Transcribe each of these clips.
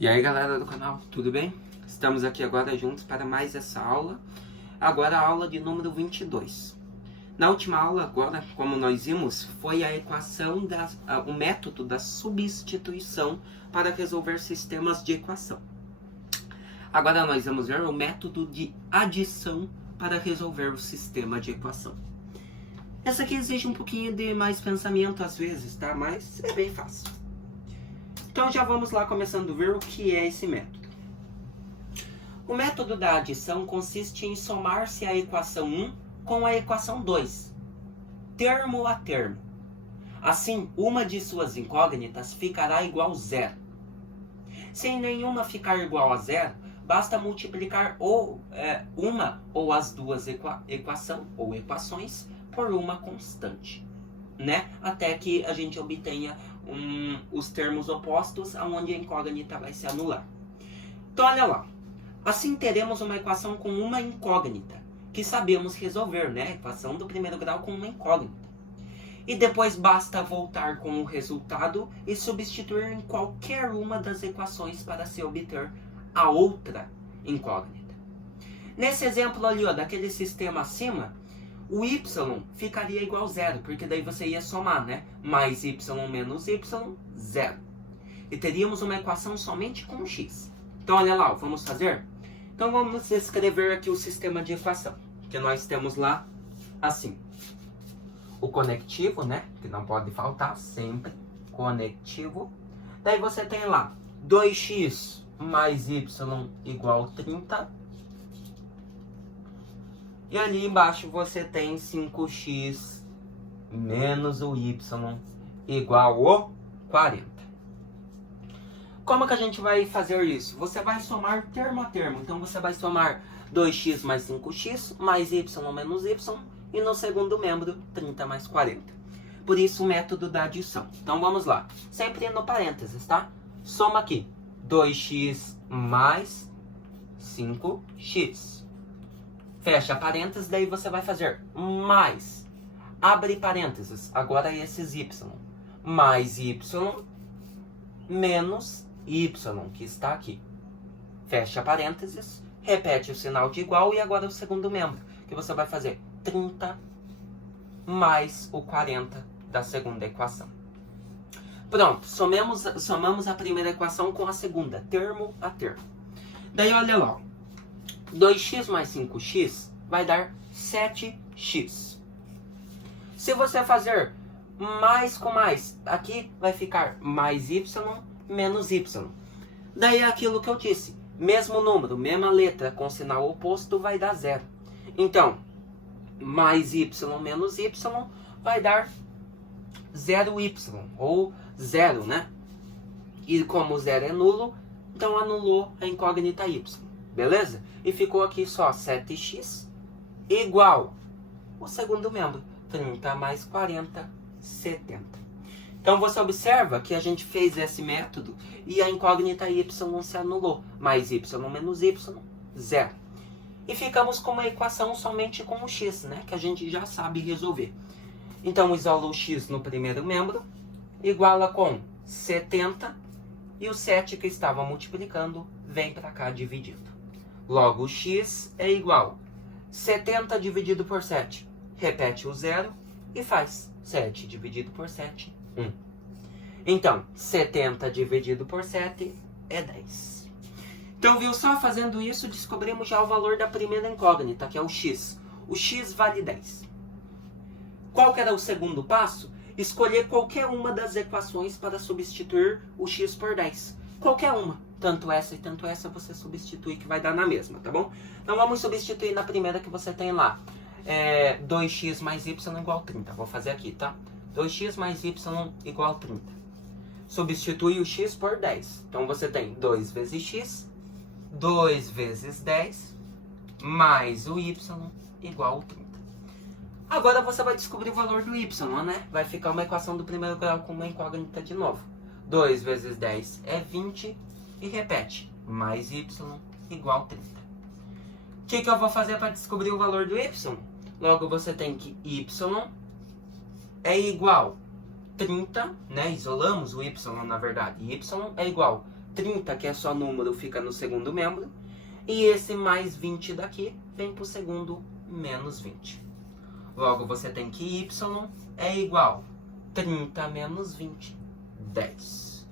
E aí galera do canal, tudo bem? Estamos aqui agora juntos para mais essa aula. Agora a aula de número 22. Na última aula agora, como nós vimos, foi a equação, o método da substituição para resolver sistemas de equação. Agora nós vamos ver o método de adição para resolver o sistema de equação. Essa aqui exige um pouquinho de mais pensamento às vezes, tá? Mas é bem fácil. Então já vamos lá começando a ver o que é esse método. O método da adição consiste em somar-se a equação 1 com a equação 2, termo a termo. Assim, uma de suas incógnitas ficará igual a zero. Se nenhuma ficar igual a zero, basta multiplicar uma ou as duas equações por uma constante, né? Até que a gente obtenha os termos opostos, onde a incógnita vai se anular. Então, olha lá. Assim, teremos uma equação com uma incógnita, que sabemos resolver, né? Equação do primeiro grau com uma incógnita. E depois basta voltar com o resultado e substituir em qualquer uma das equações para se obter a outra incógnita. Nesse exemplo ali, ó, daquele sistema acima, o y ficaria igual a zero, porque daí você ia somar, né? Mais y menos y, zero. E teríamos uma equação somente com x. Então, olha lá, vamos fazer? Então, vamos escrever aqui o sistema de equação, que nós temos lá assim. O conectivo, né? Que não pode faltar, sempre conectivo. Daí você tem lá 2x mais y igual a 30. E ali embaixo você tem 5x menos o y igual a 40. Como que a gente vai fazer isso? Você vai somar termo a termo. Então você vai somar 2x mais 5x mais y menos y. E no segundo membro, 30 mais 40. Por isso o método da adição. Então vamos lá. Sempre no parênteses, tá? Soma aqui. 2x mais 5x. Fecha parênteses, daí você vai fazer mais. Abre parênteses. Agora esses y. Mais y menos y, que está aqui. Fecha parênteses. Repete o sinal de igual e agora o segundo membro. Que você vai fazer 30 mais o 40 da segunda equação. Pronto, somamos a primeira equação com a segunda, termo a termo. Daí olha lá, 2x mais 5x vai dar 7x. Se você fazer mais com mais, aqui vai ficar mais y menos y. Daí é aquilo que eu disse, mesmo número, mesma letra com sinal oposto vai dar zero. Então, mais y menos y vai dar 0y, ou zero, né? E como zero é nulo, então anulou a incógnita y, beleza? E ficou aqui só 7x igual o segundo membro, 30 mais 40, 70. Então você observa que a gente fez esse método e a incógnita y se anulou, mais y menos y, zero. E ficamos com uma equação somente com o x, né? Que a gente já sabe resolver. Então, isolo o x no primeiro membro, iguala com 70, e o 7 que estava multiplicando vem para cá dividido. Logo, o x é igual a 70 dividido por 7. Repete o zero e faz 7 dividido por 7, 1. Então, 70 dividido por 7 é 10. Então, viu, só fazendo isso, descobrimos já o valor da primeira incógnita, que é o x. O x vale 10. Qual que era o segundo passo? Escolher qualquer uma das equações para substituir o x por 10. Qualquer uma. Tanto essa e tanto essa você substitui, que vai dar na mesma, tá bom? Então, vamos substituir na primeira que você tem lá. 2x mais y igual a 30. Vou fazer aqui, tá? 2x mais y igual a 30. Substitui o x por 10. Então, você tem 2 vezes x... 2 vezes 10 mais o y igual a 30. Agora você vai descobrir o valor do y, né? Vai ficar uma equação do primeiro grau com uma incógnita de novo. 2 vezes 10 é 20 e repete. Mais y igual a 30. O que eu vou fazer para descobrir o valor do y? Logo você tem que y é igual a 30, né? Isolamos o y na verdade. Y é igual a 30, que é só número, fica no segundo membro. E esse mais 20 daqui vem para o segundo menos 20. Logo, você tem que y é igual 30 menos 20, 10.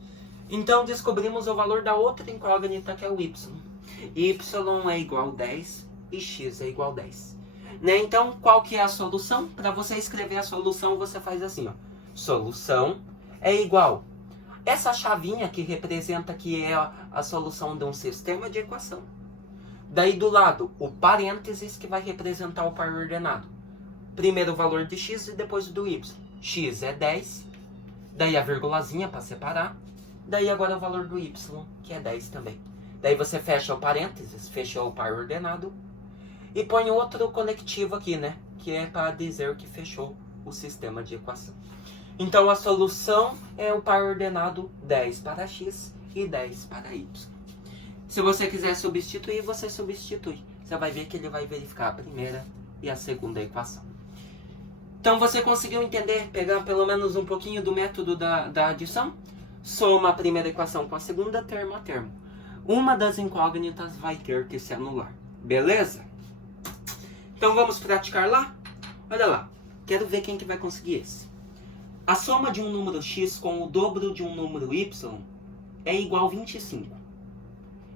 Então, descobrimos o valor da outra incógnita, que é o y. Y é igual a 10 e x é igual a 10. Né? Então, qual que é a solução? Para você escrever a solução, você faz assim, ó. Solução é igual. Essa chavinha que representa que é a solução de um sistema de equação. Daí do lado, o parênteses que vai representar o par ordenado. Primeiro o valor de x e depois do y. X é 10. Daí a vírgulazinha para separar. Daí agora o valor do y, que é 10 também. Daí você fecha o parênteses, fechou o par ordenado. E põe outro conectivo aqui, né? Que é para dizer que fechou o sistema de equação. Então a solução é o par ordenado 10 para x e 10 para y. Se você quiser substituir, você substitui. Você vai ver que ele vai verificar a primeira e a segunda equação. Então você conseguiu entender, pegar pelo menos um pouquinho do método da adição? Soma a primeira equação com a segunda, termo a termo. Uma das incógnitas vai ter que se anular. Beleza? Então vamos praticar lá? Olha lá, quero ver quem que vai conseguir esse. A soma de um número x com o dobro de um número y é igual a 25.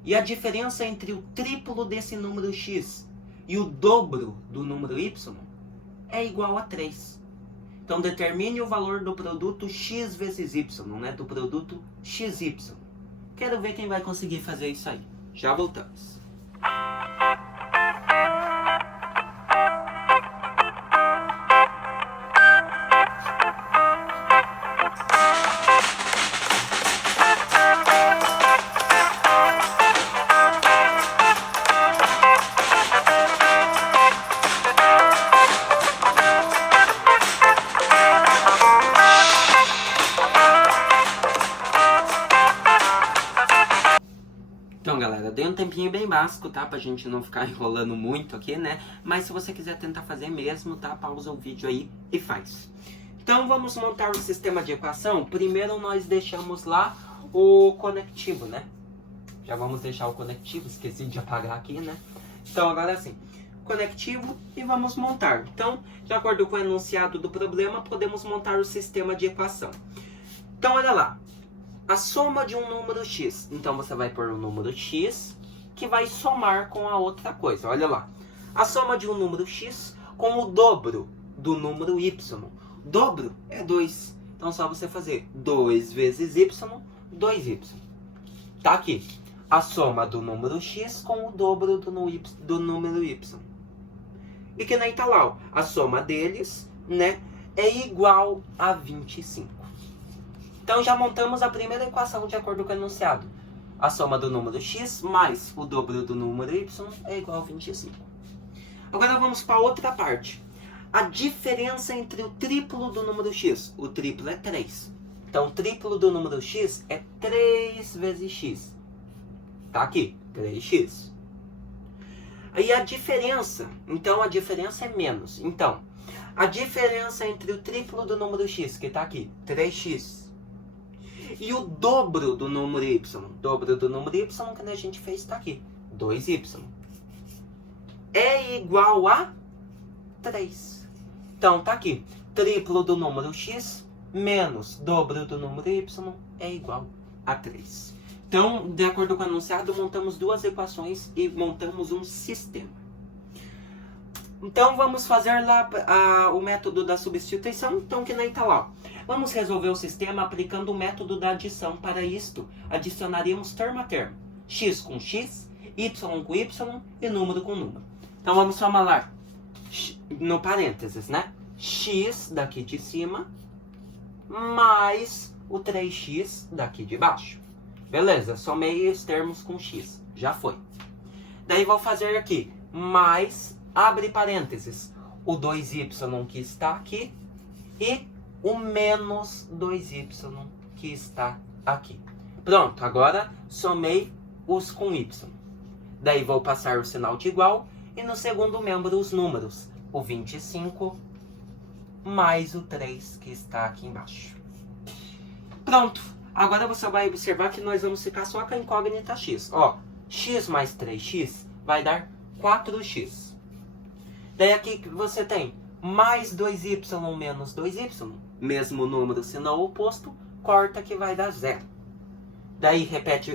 E a diferença entre o triplo desse número x e o dobro do número y é igual a 3. Então determine o valor do produto x vezes y, né? Do produto xy. Quero ver quem vai conseguir fazer isso aí. Já voltamos. Então, galera, dei um tempinho bem básico, tá? Pra gente não ficar enrolando muito aqui, né? Mas se você quiser tentar fazer mesmo, tá? Pausa o vídeo aí e faz. Então, vamos montar o sistema de equação. Primeiro, nós deixamos lá o conectivo, né? Já vamos deixar o conectivo, esqueci de apagar aqui, né? Então, agora sim, conectivo e vamos montar. Então, de acordo com o enunciado do problema, podemos montar o sistema de equação. Então, olha lá. A soma de um número x. Então, você vai pôr o número x que vai somar com a outra coisa. Olha lá. A soma de um número x com o dobro do número y. Dobro é 2. Então, só você fazer 2 vezes y, 2y. Tá aqui. A soma do número x com o dobro do número y. E que nem tá lá, ó. A soma deles, né, é igual a 25. Então, já montamos a primeira equação de acordo com o enunciado. A soma do número x mais o dobro do número y é igual a 25. Agora, vamos para a outra parte. A diferença entre o triplo do número x. O triplo é 3. Então, o triplo do número x é 3 vezes x. Tá aqui, 3x. Aí a diferença, então a diferença é menos. Então, a diferença entre o triplo do número x, que tá aqui, 3x, e o dobro do número y. Dobro do número y que a gente fez está aqui. 2y. É igual a 3. Então, tá aqui. Triplo do número x menos dobro do número y é igual a 3. Então, de acordo com o enunciado, montamos duas equações e montamos um sistema. Então, vamos fazer lá o método da substituição. Então, que nem tá lá. Vamos resolver o sistema aplicando o método da adição. Para isto, adicionaríamos termo a termo. X com x, y com y e número com número. Então, vamos somar lá no parênteses, né? X daqui de cima mais o 3x daqui de baixo. Beleza, somei os termos com x. Já foi. Daí, vou fazer aqui mais, abre parênteses, o 2y que está aqui e o menos 2y que está aqui. Pronto, agora somei os com y. Daí vou passar o sinal de igual e no segundo membro os números. O 25 mais o 3 que está aqui embaixo. Pronto, Agora você vai observar que nós vamos ficar só com a incógnita x. Ó, x mais 3x vai dar 4x. Daí aqui você tem mais 2y menos 2y. Mesmo número, se não oposto, corta que vai dar 0. Daí repete...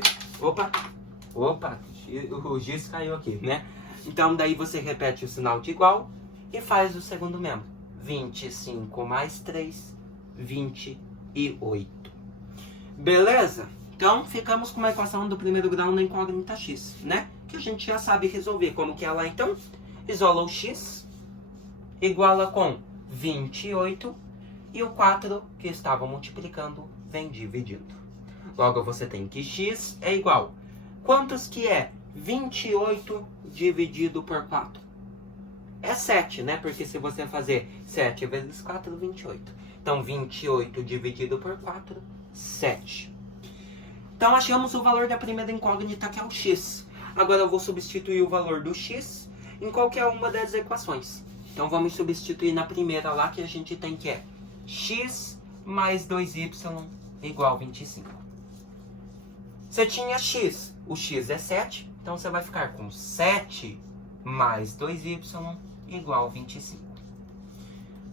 Opa, o giz caiu aqui, né? Então daí você repete o sinal de igual e faz o segundo membro. 25 mais 3, 28. Beleza? Então ficamos com uma equação do primeiro grau na incógnita x, né? Que a gente já sabe resolver. Como que é lá então? Isola o x, iguala com 28 e o 4 que estava multiplicando vem dividindo. Logo você tem que x é igual. Quantos que é 28 dividido por 4? É 7, né? Porque se você fazer 7 vezes 4, 28. Então 28 dividido por 4, 7. Então achamos o valor da primeira incógnita, que é o x. Agora eu vou substituir o valor do x em qualquer uma das equações. Então vamos substituir na primeira lá, que a gente tem que é x mais 2y igual a 25. Você tinha x, o x é 7, então você vai ficar com 7 mais 2y igual a 25.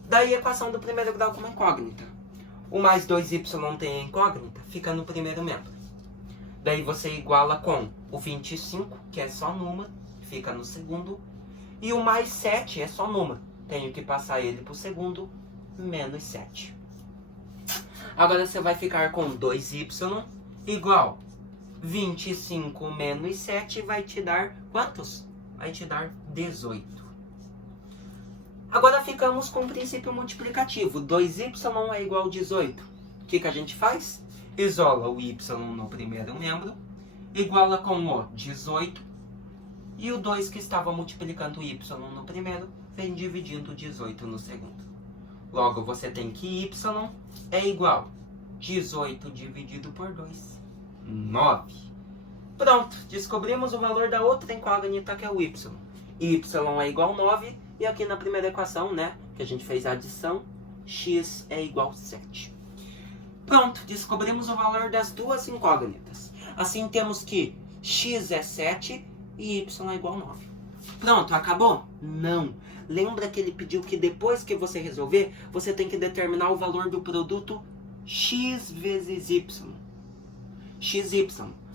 Daí a equação do primeiro grau como incógnita. O mais 2y tem a incógnita, fica no primeiro membro. Daí você iguala com o 25, que é só número, fica no segundo. E o mais 7 é só número, tenho que passar ele para o segundo, menos 7. Agora você vai ficar com 2y igual 25 menos 7 vai te dar quantos? Vai te dar 18. Agora ficamos com o princípio multiplicativo. 2y é igual a 18. O que a gente faz? Isola o y no primeiro membro, iguala com o 18, e o 2 que estava multiplicando o y no primeiro, vem dividindo o 18 no segundo. Logo, você tem que y é igual a 18 dividido por 2, 9. Pronto, descobrimos o valor da outra incógnita, que é o y. Y é igual a 9, e aqui na primeira equação, né, que a gente fez a adição, x é igual a 7. Pronto, descobrimos o valor das duas incógnitas. Assim temos que x é 7 e y é igual a 9. Pronto, acabou? Não. Lembra que ele pediu que depois que você resolver, você tem que determinar o valor do produto x vezes y. xy.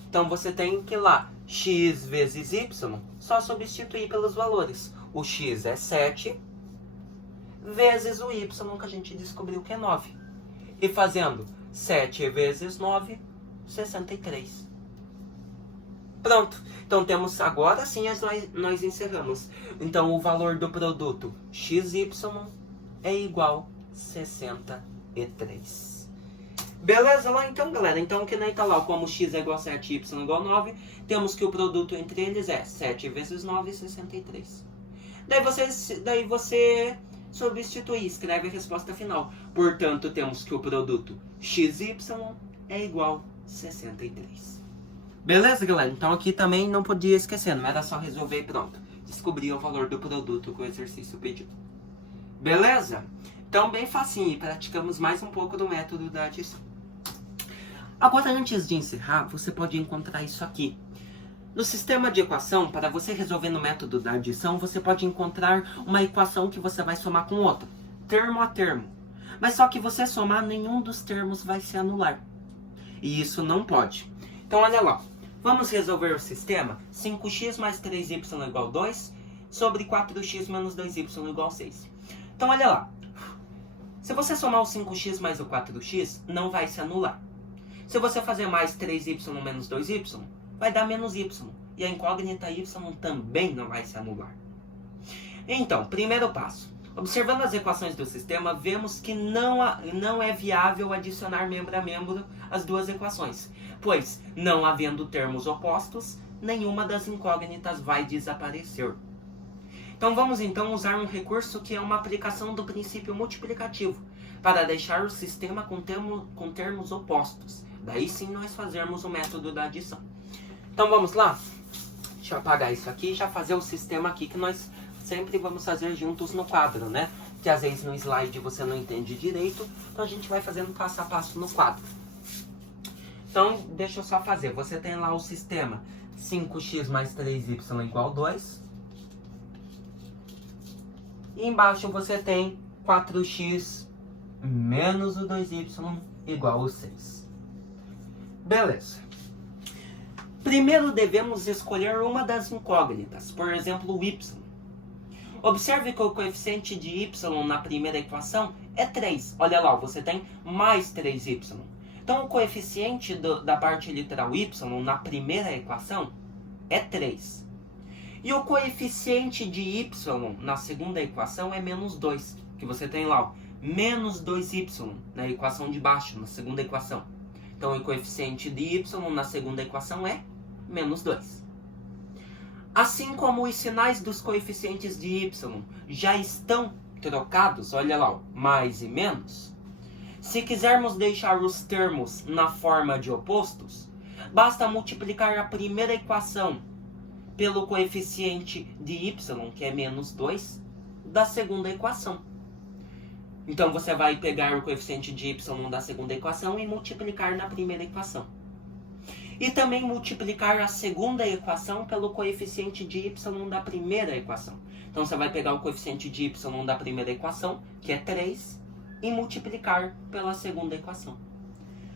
Então você tem que ir lá, x vezes y, só substituir pelos valores. O x é 7, vezes o y, que a gente descobriu que é 9. E fazendo 7 vezes 9, 63. Pronto. Então temos, agora sim nós encerramos. Então o valor do produto XY é igual a 63. Beleza lá então, galera? Então que nem tá lá, como x é igual a 7 e y é igual a 9, temos que o produto entre eles é 7 vezes 9, 63. Daí você substitui, escreve a resposta final. Portanto, temos que o produto XY é igual a 63. Beleza, galera? Então aqui também não podia esquecer, não era só resolver e pronto. Descobrir o valor do produto que o exercício pediu. Beleza? Então bem facinho, e praticamos mais um pouco do método da adição. Agora, antes de encerrar, você pode encontrar isso aqui. No sistema de equação, para você resolver no método da adição, você pode encontrar uma equação que você vai somar com outra, termo a termo. Mas só que você somar, nenhum dos termos vai se anular. E isso não pode. Então olha lá, vamos resolver o sistema 5x mais 3y igual a 2 sobre 4x menos 2y igual a 6. Então olha lá, se você somar o 5x mais o 4x, não vai se anular. Se você fazer mais 3y menos 2y, vai dar menos y. E a incógnita y também não vai se anular. Então, primeiro passo. Observando as equações do sistema, vemos que não é viável adicionar membro a membro as duas equações. Pois, não havendo termos opostos, nenhuma das incógnitas vai desaparecer. Então vamos então usar um recurso que é uma aplicação do princípio multiplicativo, para deixar o sistema com termos opostos. Daí sim nós fazermos o método da adição. Então vamos lá? Deixa eu apagar isso aqui e já fazer o sistema aqui que nós sempre vamos fazer juntos no quadro, né? Que às vezes no slide você não entende direito, então a gente vai fazendo passo a passo no quadro. Então, deixa eu só fazer. Você tem lá o sistema 5x mais 3y igual 2. E embaixo você tem 4x menos o 2y igual a 6. Beleza. Primeiro devemos escolher uma das incógnitas, por exemplo, o y. Observe que o coeficiente de y na primeira equação é 3. Olha lá, você tem mais 3y. Então, o coeficiente da parte literal y na primeira equação é 3. E o coeficiente de y na segunda equação é menos 2. Que você tem lá, ó, menos 2y na equação de baixo, na segunda equação. Então, o coeficiente de y na segunda equação é menos 2. Assim como os sinais dos coeficientes de y já estão trocados, olha lá, ó, mais e menos. Se quisermos deixar os termos na forma de opostos, basta multiplicar a primeira equação pelo coeficiente de y, que é menos 2, da segunda equação. Então, você vai pegar o coeficiente de y da segunda equação e multiplicar na primeira equação. E também multiplicar a segunda equação pelo coeficiente de y da primeira equação. Então, você vai pegar o coeficiente de y da primeira equação, que é 3, e multiplicar pela segunda equação.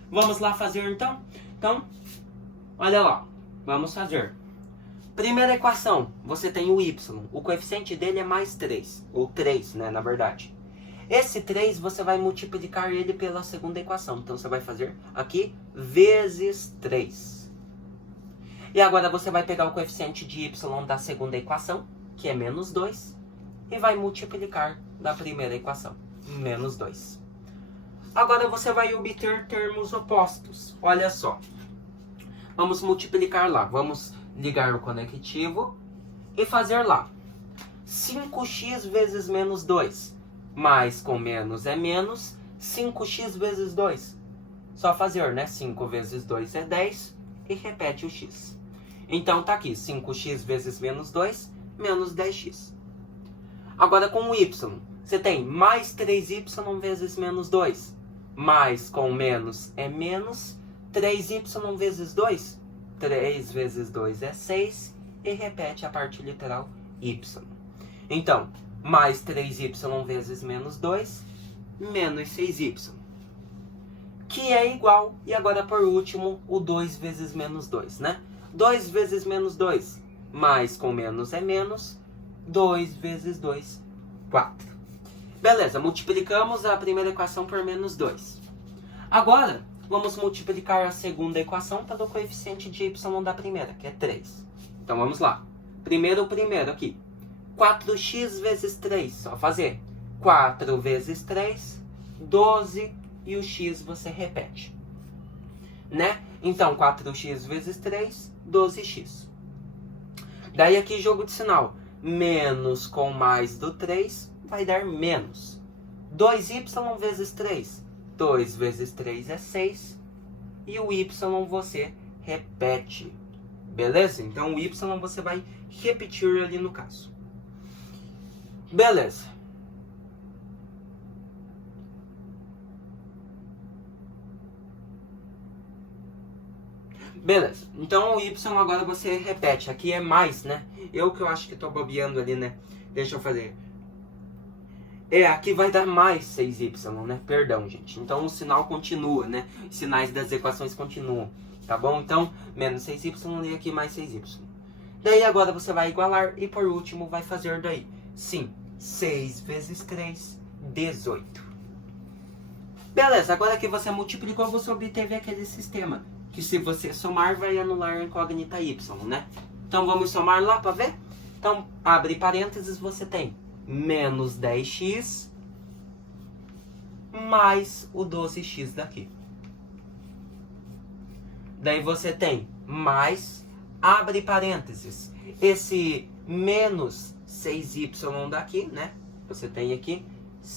Vamos lá fazer, então? Então, olha lá. Vamos fazer. Primeira equação, você tem o y. O coeficiente dele é mais 3. Ou 3, né, na verdade. Esse 3, você vai multiplicar ele pela segunda equação. Então, você vai fazer aqui vezes 3. E agora, você vai pegar o coeficiente de y da segunda equação, que é menos 2, e vai multiplicar da primeira equação, menos 2. Agora, você vai obter termos opostos. Olha só. Vamos multiplicar lá. Vamos ligar o conectivo e fazer lá. 5x vezes menos 2. Mais com menos é menos. 5x vezes 2. Só fazer, né? 5 vezes 2 é 10. E repete o x. Então, tá aqui. 5x vezes menos 2, menos 10x. Agora, com o y, você tem mais 3y vezes menos 2. Mais com menos é menos. 3y vezes 2. 3 vezes 2 é 6. E repete a parte literal y. Então, mais 3y vezes menos 2, menos 6y. Que é igual, e agora por último, o 2 vezes menos 2, né? 2 vezes menos 2, mais com menos é menos. 2 vezes 2, 4. Beleza, multiplicamos a primeira equação por menos 2. Agora, vamos multiplicar a segunda equação pelo coeficiente de y da primeira, que é 3. Então, vamos lá. Primeiro aqui. 4x vezes 3, só fazer. 4 vezes 3, 12, e o x você repete. Né? Então, 4x vezes 3, 12x. Daí aqui, jogo de sinal. Menos com mais do 3 vai dar menos. 2y vezes 3. 2 vezes 3 é 6. E o y você repete. Beleza? Então, o y você vai repetir ali no caso. Beleza. Beleza. Então, o y agora você repete. Aqui é mais, né? Eu acho que tô bobeando ali, né? Deixa eu fazer. Aqui vai dar mais 6y, né? Perdão, gente. Então, o sinal continua, né? Os sinais das equações continuam, tá bom? Então, menos 6y e aqui mais 6y. Daí, agora você vai igualar e, por último, vai fazer daí. Sim, 6 vezes 3, 18. Beleza, agora que você multiplicou, você obteve aquele sistema. Que se você somar, vai anular a incógnita y, né? Então, vamos somar lá para ver? Então, abre parênteses, você tem menos 10x mais o 12x daqui. Daí você tem mais, abre parênteses, esse menos 6y daqui, né? Você tem aqui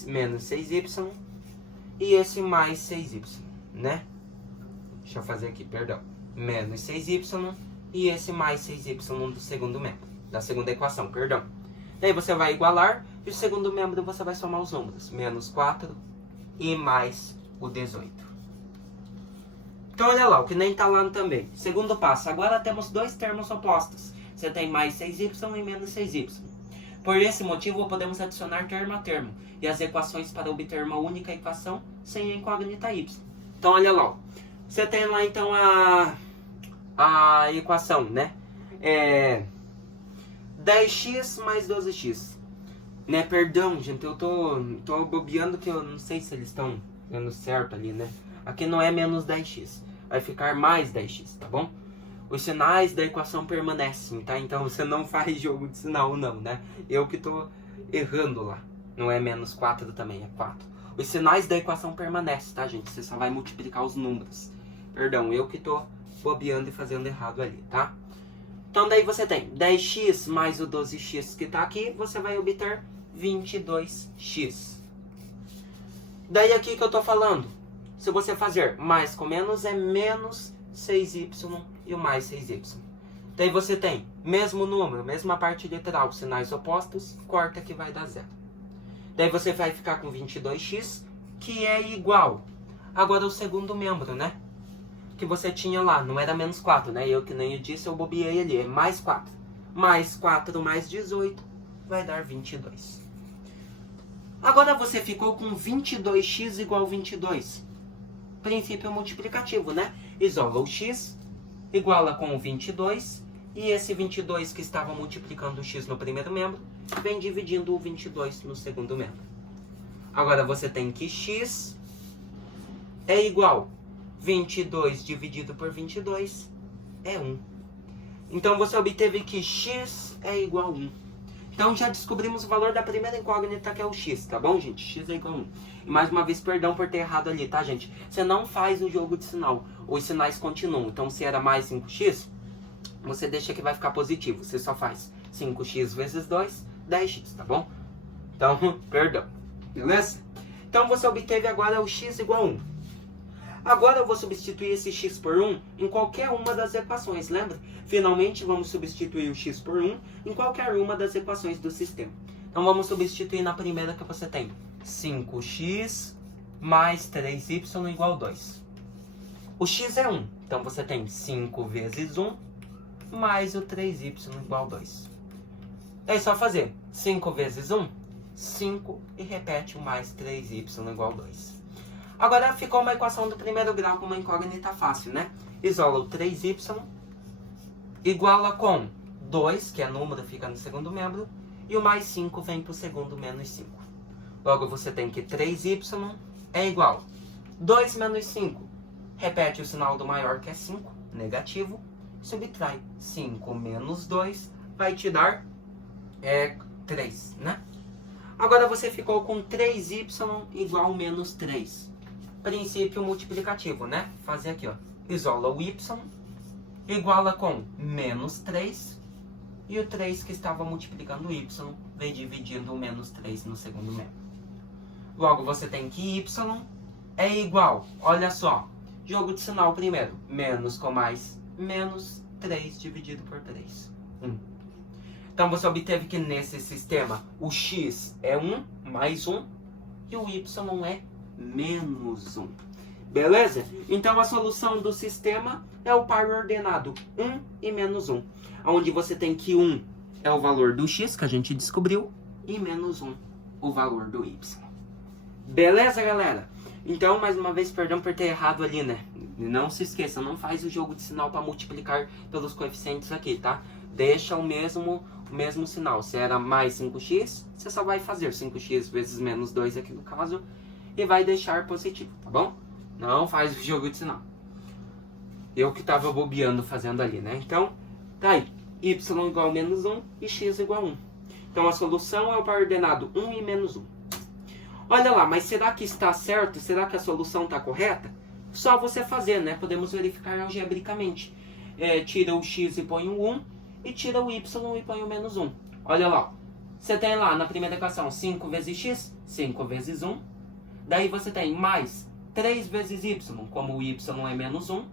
menos 6y e esse mais 6y, né? Deixa eu fazer aqui, perdão. Menos 6y e esse mais 6y do segundo membro, da segunda equação, perdão. Daí você vai igualar e o segundo membro você vai somar os números. Menos 4 e mais o 18. Então olha lá, o que nem tá lá também. Segundo passo, agora temos dois termos opostos. Você tem mais 6y e menos 6y. Por esse motivo, podemos adicionar termo a termo e as equações para obter uma única equação sem a incógnita y. Então olha lá, ó. Você tem lá então a equação, né? 10x mais 12x. Né, perdão, gente, eu tô bobeando que eu não sei se eles estão dando certo ali, né? Aqui não é menos 10x, vai ficar mais 10x, tá bom? Os sinais da equação permanecem, tá? Então você não faz jogo de sinal não, né? Eu que tô errando lá. Não é menos 4 também, é 4. Os sinais da equação permanecem, tá, gente? Você só vai multiplicar os números. Perdão, eu que tô bobeando e fazendo errado ali, tá? Então daí você tem 10x mais o 12x que tá aqui, você vai obter 22x. Daí aqui que eu tô falando, se você fazer mais com menos é menos 6y e o mais 6y. Daí você tem mesmo número, mesma parte literal, sinais opostos, corta que vai dar 0. Daí você vai ficar com 22x, que é igual. Agora o segundo membro, né? Que você tinha lá, não era menos 4, né? Eu que nem eu disse, eu bobiei ali, é mais 4. Mais 4 mais 18 vai dar 22. Agora você ficou com 22x igual 22. Princípio multiplicativo, né? Isola o x, iguala com o 22, e esse 22 que estava multiplicando o x no primeiro membro, vem dividindo o 22 no segundo membro. Agora você tem que x é igual 22 dividido por 22 é 1. Então você obteve que x é igual a 1. Então já descobrimos o valor da primeira incógnita, que é o x, tá bom, gente? X é igual a 1. E mais uma vez, perdão por ter errado ali, tá, gente? Você não faz o jogo de sinal. Os sinais continuam. Então, se era mais 5x, você deixa que vai ficar positivo. Você só faz 5x vezes 2, 10x, tá bom? Então, perdão. Beleza? Então, você obteve agora o x igual a 1. Agora eu vou substituir esse x por 1 em qualquer uma das equações, lembra? Finalmente, vamos substituir o x por 1 em qualquer uma das equações do sistema. Então, vamos substituir na primeira que você tem. 5x mais 3y igual a 2. O x é 1, então você tem 5 vezes 1 mais o 3y igual a 2. É só fazer 5 vezes 1, 5, e repete o mais 3y igual a 2. Agora ficou uma equação do primeiro grau com uma incógnita fácil, né? Isola o 3y, iguala com 2, que é número, fica no segundo membro, e o mais 5 vem para o segundo menos 5. Logo, você tem que 3y é igual a 2 menos 5. Repete o sinal do maior, que é 5, negativo. Subtrai 5 menos 2, vai te dar 3, né? Agora você ficou com 3y igual a menos 3. Princípio multiplicativo, né? Fazer aqui, ó. Isola o y, iguala com menos 3. E o 3 que estava multiplicando o y, vem dividindo o menos 3 no segundo membro. Logo, você tem que y é igual, olha só, jogo de sinal primeiro, menos com mais, menos 3 dividido por 3, 1. Então, você obteve que nesse sistema, o x é 1 mais 1 e o y é menos 1. Beleza? Então, a solução do sistema é o par ordenado 1 e menos 1, onde você tem que 1 é o valor do x, que a gente descobriu, e menos 1 o valor do y. Beleza, galera? Então, mais uma vez, perdão por ter errado ali, né? Não se esqueça, não faz o jogo de sinal para multiplicar pelos coeficientes aqui, tá? Deixa o mesmo sinal. Se era mais 5x, você só vai fazer 5x vezes menos 2 aqui no caso, e vai deixar positivo, tá bom? Não faz o jogo de sinal. Eu que tava bobeando fazendo ali, né? Então, tá aí. Y igual a menos 1 e x igual a 1. Então, a solução é o par ordenado 1 e menos 1. Olha lá, mas será que está certo? Será que a solução está correta? Só você fazer, né? Podemos verificar algebricamente. Tira o x e põe o 1, e tira o y e põe o menos 1. Olha lá, você tem lá na primeira equação 5 vezes x, 5 vezes 1. Daí você tem mais 3 vezes y, como o y é menos 1,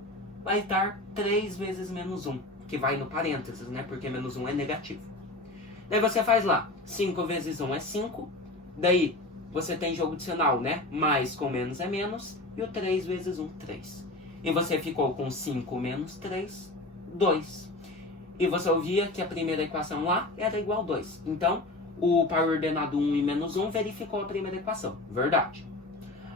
vai dar 3 vezes menos 1, que vai no parênteses, né? Porque menos 1 é negativo. Daí você faz lá, 5 vezes 1 é 5, daí você tem jogo de sinal, né? Mais com menos é menos, e o 3 vezes 1, 3. E você ficou com 5 menos 3, 2. E você ouvia que a primeira equação lá era igual a 2. Então, o par ordenado 1 e menos 1 verificou a primeira equação. Verdade.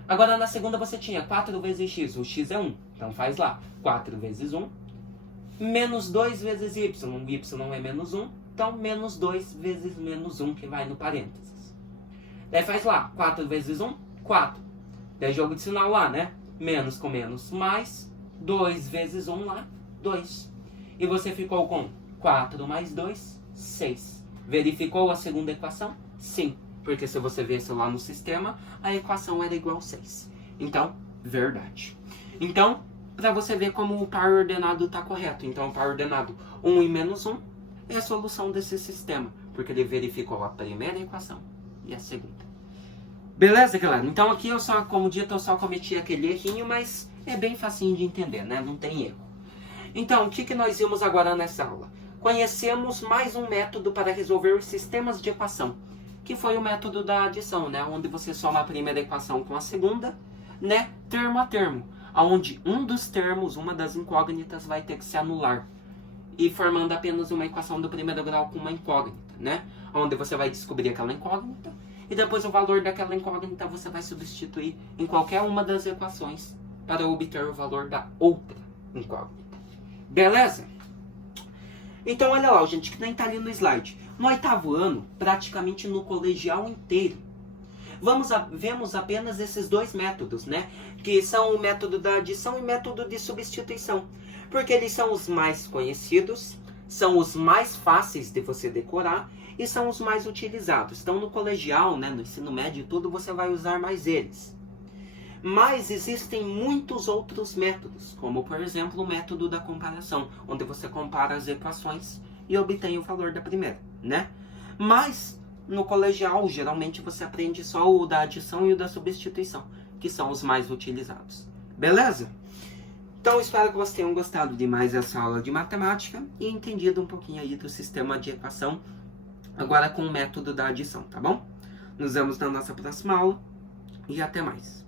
Agora, na segunda, você tinha 4 vezes x. O x é 1. Então, faz lá. 4 vezes 1. Menos 2 vezes y. O y é menos 1. Então, menos 2 vezes menos 1, que vai no parênteses. Daí faz lá. 4 vezes 1, 4. Daí jogo de sinal lá, né? Menos com menos, mais. 2 vezes 1 lá, 2. E você ficou com 4 mais 2, 6. Verificou a segunda equação? Sim. Porque se você visse lá no sistema, a equação era igual a 6. Então, verdade. Então, para você ver como o par ordenado está correto. Então, o par ordenado 1 e menos 1 é a solução desse sistema. Porque ele verificou a primeira equação e a segunda. Beleza, galera? Então aqui eu só, como dito, eu só cometi aquele errinho, mas é bem facinho de entender, né? Não tem erro. Então, o que nós vimos agora nessa aula? Conhecemos mais um método para resolver sistemas de equação, que foi o método da adição, né? Onde você soma a primeira equação com a segunda, né? Termo a termo, onde um dos termos, uma das incógnitas, vai ter que se anular, e formando apenas uma equação do primeiro grau com uma incógnita, né? Onde você vai descobrir aquela incógnita, e depois o valor daquela incógnita você vai substituir em qualquer uma das equações para obter o valor da outra incógnita. Beleza? Então olha lá, gente, que nem tá ali no slide. No 8º ano, praticamente no colegial inteiro, vemos apenas esses dois métodos, né? Que são o método da adição e o método de substituição. Porque eles são os mais conhecidos, são os mais fáceis de você decorar e são os mais utilizados. Então no colegial, né, no ensino médio e tudo, você vai usar mais eles. Mas existem muitos outros métodos, como por exemplo o método da comparação, onde você compara as equações e obtém o valor da primeira, né? Mas no colegial, geralmente você aprende só o da adição e o da substituição, que são os mais utilizados. Beleza? Então espero que vocês tenham gostado de mais essa aula de matemática e entendido um pouquinho aí do sistema de equação, agora com o método da adição, tá bom? Nos vemos na nossa próxima aula e até mais.